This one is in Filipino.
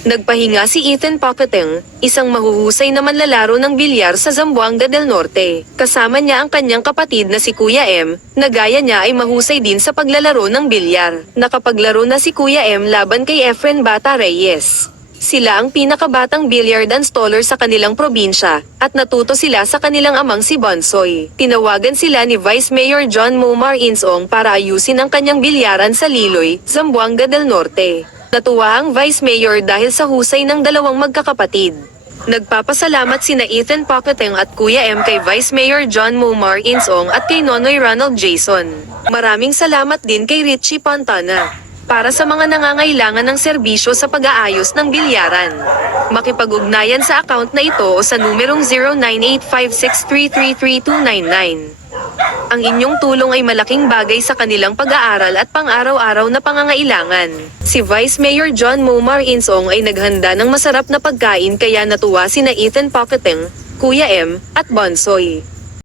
Nagpahinga si Ethan Pocketing, isang mahuhusay na manlalaro ng bilyar sa Zamboanga del Norte. Kasama niya ang kanyang kapatid na si Kuya M, na gaya niya ay mahusay din sa paglalaro ng bilyar. Nakapaglaro na si Kuya M laban kay Efren Bata Reyes. Sila ang pinakabatang billiard installer sa kanilang probinsya, at natuto sila sa kanilang amang si Bonsoy. Tinawagan sila ni Vice Mayor John Momar Insong para ayusin ang kanyang bilyaran sa Liloy, Zamboanga del Norte. Natuwa ang Vice Mayor dahil sa husay ng dalawang magkakapatid. Nagpapasalamat sina Ethan Pocketing at Kuya M kay Vice Mayor John Momar Insong at kay Nonoy Ronald Jason. Maraming salamat din kay Richie Pantana para sa mga nangangailangan ng serbisyo sa pag-aayos ng bilyaran. Makipag-ugnayan sa account na ito o sa numerong 0985633299. Ang inyong tulong ay malaking bagay sa kanilang pag-aaral at pang-araw-araw na pangangailangan. Si Vice Mayor John Momar Insong ay naghanda ng masarap na pagkain kaya natuwa sina Ethan Pocketing, Kuya M, at Bonsoy.